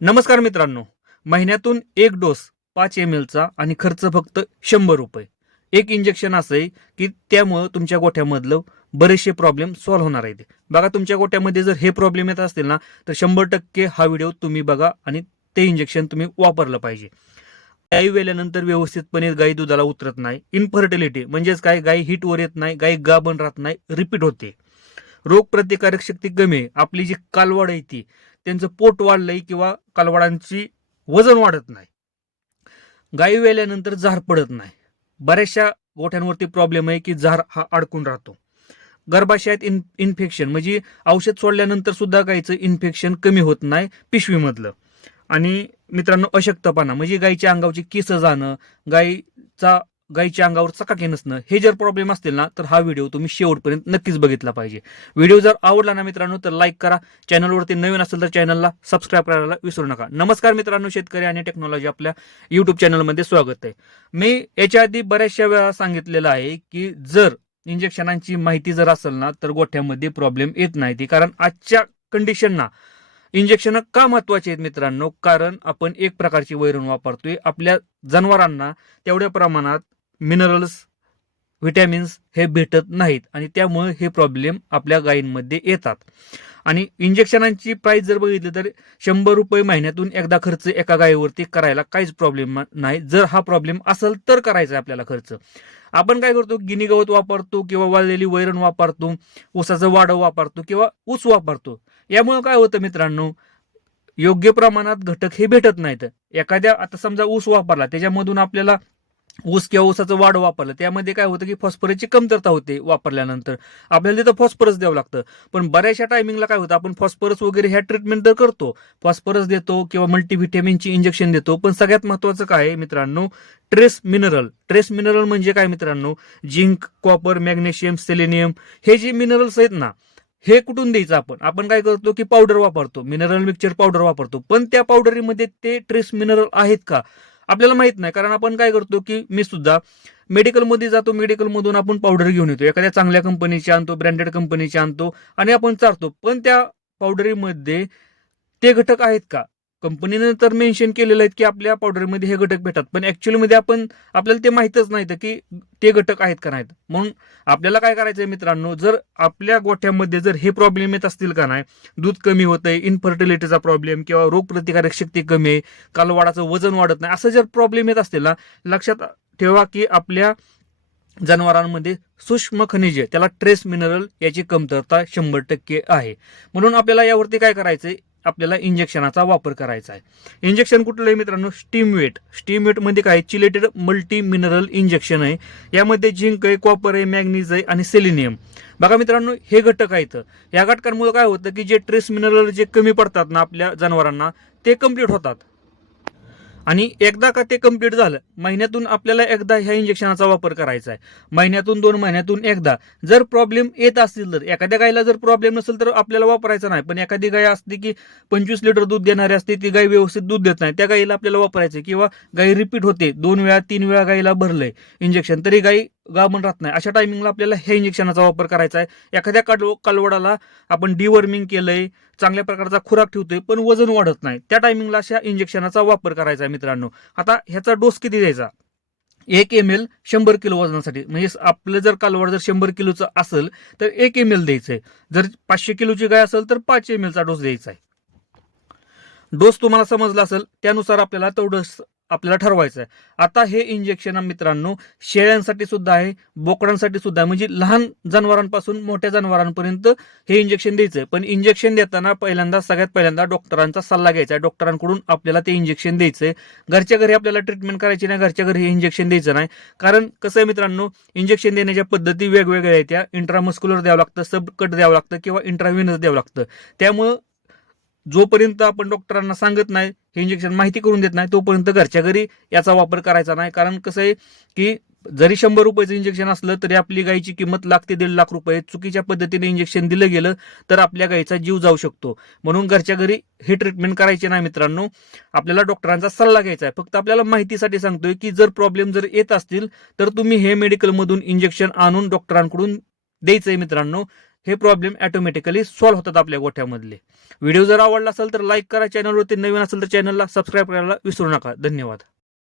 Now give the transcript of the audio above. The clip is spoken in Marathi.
नमस्कार मित्रांनो, महिन्यातून एक डोस 5 ml चा आणि खर्च फक्त 100 रुपये. एक इंजेक्शन असं आहे की त्यामुळं तुमच्या गोठ्यामधलं बरेचसे प्रॉब्लेम सॉल्व्ह होणार आहेत. बघा, तुमच्या गोठ्यामध्ये जर हे प्रॉब्लेम येत असतील ना, तर 100% हा व्हिडिओ तुम्ही बघा आणि ते इंजेक्शन तुम्ही वापरलं पाहिजे. गाई वेल्यानंतर व्यवस्थितपणे गाई दुधाला उतरत नाही. इनफर्टिलिटी म्हणजेच काय, गाई हिटवर येत नाही, गाई गाभण राहत नाही, रिपीट होते. रोग प्रतिकारक शक्ती कमी आहे. आपली जी कालवाड आहे ती, त्यांचं पोट वाढलंय किंवा कालवाडांची वजन वाढत नाही. गाई वेल्यानंतर झार पडत नाही. बऱ्याचशा गोठ्यांवरती प्रॉब्लेम आहे की झार हा अडकून राहतो. गर्भाशयात इन्फेक्शन म्हणजे औषध सोडल्यानंतर सुद्धा गाईचं इन्फेक्शन कमी होत नाही पिशवीमधलं. आणि मित्रांनो, अशक्तपणा म्हणजे गाईच्या अंगावरची केस जाणं, गाईच्या अंगावर चकाकी नसणं, हे जर प्रॉब्लेम असतील ना, तर हा व्हिडिओ तुम्ही शेवटपर्यंत नक्कीच बघितला पाहिजे. व्हिडिओ जर आवडला ना मित्रांनो, तर लाईक करा. चॅनलवरती नवीन असेल तर चॅनलला सबस्क्राईब करायला विसरू नका. नमस्कार मित्रांनो, शेतकरी आणि टेक्नॉलॉजी आपल्या युट्यूब चॅनलमध्ये स्वागत आहे. मी याच्या आधी बऱ्याचशा वेळा सांगितलेलं आहे की जर इंजेक्शनांची माहिती जर असेल ना, तर गोठ्यामध्ये प्रॉब्लेम येत नाही. ती कारण आजच्या कंडिशनना इंजेक्शन का महत्वाचे आहेत मित्रांनो, कारण आपण एक प्रकारची वैरण वापरतोय. आपल्या जनावरांना तेवढ्या प्रमाणात मिनरल्स, व्हिटॅमिन्स हे भेटत नाहीत आणि त्यामुळे हे प्रॉब्लेम आपल्या गायींमध्ये येतात. आणि इंजेक्शनांची प्राइस जर बघितली तर 100 रुपये महिन्यातून एकदा खर्च एका गायीवरती करायला काहीच प्रॉब्लेम नाही. जर हा प्रॉब्लेम असेल तर करायचा आपल्याला खर्च. आपण काय करतो, गिनी गवत वापरतो किंवा वाळलेली वैरण वापरतो, ऊसाचं वाडं वापरतो किंवा ऊस वापरतो. यामुळे काय होतं मित्रांनो, योग्य प्रमाणात घटक हे भेटत नाहीत. एखाद्या, आता समजा ऊस वापरला, त्याच्यामधून आपल्याला ऊस किंवा ऊसाचं वाढ वापरलं, त्यामध्ये काय होतं की फॉस्फरसची कमतरता होते. वापरल्यानंतर आपल्याला तिथं फॉस्फरस द्यावं लागतं. पण बऱ्याचशा टायमिंगला काय होतं, आपण फॉस्फरस वगैरे ह्या ट्रीटमेंट तर करतो, फॉस्फरस देतो किंवा मल्टीव्हिटॅमिनची इंजेक्शन देतो, पण सगळ्यात महत्वाचं काय आहे मित्रांनो, ट्रेस मिनरल म्हणजे काय मित्रांनो, झिंक, कॉपर, मॅग्नेशियम, सेलेनियम, हे जे मिनरल्स आहेत ना, हे कुठून द्यायचं. आपण काय करतो की पावडर वापरतो, मिनरल मिक्सचर पावडर वापरतो, पण त्या पावडरीमध्ये ते ट्रेस मिनरल आहेत का आपल्याला माहित नाही. कारण आपण काय करतो की मी सुद्धा मेडिकलमध्ये जातो, मेडिकलमधून आपण पावडर घेऊन येतो, एखाद्या चांगल्या कंपनीची आणतो, ब्रँडेड कंपनीची आणतो आणि आपण चारतो, पण त्या पावडरीमध्ये ते घटक आहेत का? कंपनीने तर मेन्शन केलेलं आहे की आपल्या पावडरमध्ये हे घटक भेटतात, पण ऍक्च्युअली आपल्याला ते माहितच नाही की ते घटक आहेत का नाहीत. म्हणून आपल्याला काय करायचंय मित्रांनो, जर आपल्या गोठ्यामध्ये जर हे प्रॉब्लेम येत असतील का नाही, दूध कमी होतंय, इनफर्टिलिटीचा प्रॉब्लेम किंवा रोगप्रतिकारक शक्ती कमी आहे, कालवाडाचं वजन वाढत नाही, असं जर प्रॉब्लेम येत असतील ना, लक्षात ठेवा की आपल्या जनावरांमध्ये सूक्ष्म खनिजे, त्याला ट्रेस मिनरल, याची कमतरता 100% आहे. म्हणून आपल्याला यावरती काय करायचंय, आपल्याला इंजेक्शनाचा वापर करायचा आहे. इंजेक्शन कुठलं आहे मित्रांनो, स्टीमवेट मध्ये काय, चिलेटेड मल्टी मिनरल इंजेक्शन आहे. यामध्ये झिंक आहे, कॉपर आहे, मॅग्नीज आहे आणि सेलेनियम. बघा मित्रांनो, हे घटक आहेत. या घटकांमुळे काय होतं की जे ट्रेस मिनरल जे कमी पडतात ना आपल्या जनावरांना, ते कम्प्लीट होतात. आणि एकदा का ते कम्प्लीट झालं, महिन्यातून आपल्याला एकदा ह्या इंजेक्शनाचा वापर करायचा आहे. महिन्यातून 2 महिन्यातून एकदा. जर प्रॉब्लेम येत असतील, तर एखाद्या गायीला जर प्रॉब्लेम नसेल तर आपल्याला वापरायचा नाही. पण एखादी गाय असते की 25 लिटर दूध देणारी असते, ती गाय व्यवस्थित दूध देत नाही, त्या गायीला आपल्याला वापरायचं. किंवा गाय रिपीट होते, 2 वेळा 3 वेळा गायीला भरलंय इंजेक्शन, तरी गायी गाभण राहत नाही, अशा टायमिंगला आपल्याला ह्या इंजेक्शनाचा वापर करायचा आहे. एखाद्या कालवडाला आपण डिवर्मिंग केलंय, चांगल्या प्रकारचा खुराक ठेवतोय, पण वजन वाढत नाही, त्या टायमिंगला अशा इंजेक्शनाचा वापर करायचा आहे मित्रांनो. आता ह्याचा डोस किती द्यायचा, 1 ml 100 किलो वजनासाठी. म्हणजे आपलं जर कालवड जर 100 किलोचं असेल तर 1 ml द्यायचंय. जर 500 किलोची गाय असेल तर 5 ml चा डोस द्यायचा आहे. डोस तुम्हाला समजला असेल, त्यानुसार आपल्याला तो डोस आपल्याला ठरवायचा आहे. आता हे इंजेक्शन मित्रांनो शेळ्यांसाठी सुद्धा आहे, बोकडांसाठी सुद्धा आहे, म्हणजे लहान जनावरांपासून मोठ्या जनावरांपर्यंत हे इंजेक्शन द्यायचं. पण इंजेक्शन देताना सगळ्यात पहिल्यांदा डॉक्टरांचा सल्ला घ्यायचा आहे. डॉक्टरांकडून आपल्याला ते इंजेक्शन द्यायचंय. घरच्या घरी आपल्याला ट्रीटमेंट करायची नाही, घरच्या घरी हे इंजेक्शन द्यायचं नाही. कारण कसं आहे मित्रांनो, इंजेक्शन देण्याच्या पद्धती वेगवेगळ्या आहेत. त्या इंट्रामस्क्युलर द्यावं लागतं, सबकट द्यावं लागतं किंवा इंट्राव्हिनस द्यावं लागतं. त्यामुळं जोपर्यंत आपण डॉक्टरांना सांगत नाही, हे इंजेक्शन माहिती करून देत नाही, तोपर्यंत घरच्या घरी याचा वापर करायचा नाही. कारण कसं आहे की जरी 100 रुपयाचं इंजेक्शन असलं तरी आपली गायीची किंमत लाख ते 1.5 लाख रुपये. चुकीच्या पद्धतीने इंजेक्शन दिलं गेलं तर आपल्या गायीचा जीव जाऊ शकतो. म्हणून घरच्या घरी हे ट्रीटमेंट करायचे नाही मित्रांनो, आपल्याला डॉक्टरांचा सल्ला घ्यायचा आहे. फक्त आपल्याला माहितीसाठी सांगतोय की जर प्रॉब्लेम जर येत असतील तर तुम्ही हे मेडिकलमधून इंजेक्शन आणून डॉक्टरांकडून द्यायचंय मित्रांनो. हे प्रॉब्लेम ऑटोमॅटिकली सॉल्व्ह होतात आपल्या गोठ्यामधले. व्हिडिओ जर आवडला असेल तर लाईक करा, चॅनलवरती नवीन असेल तर चॅनलला सबस्क्राईब करायला विसरू नका. धन्यवाद.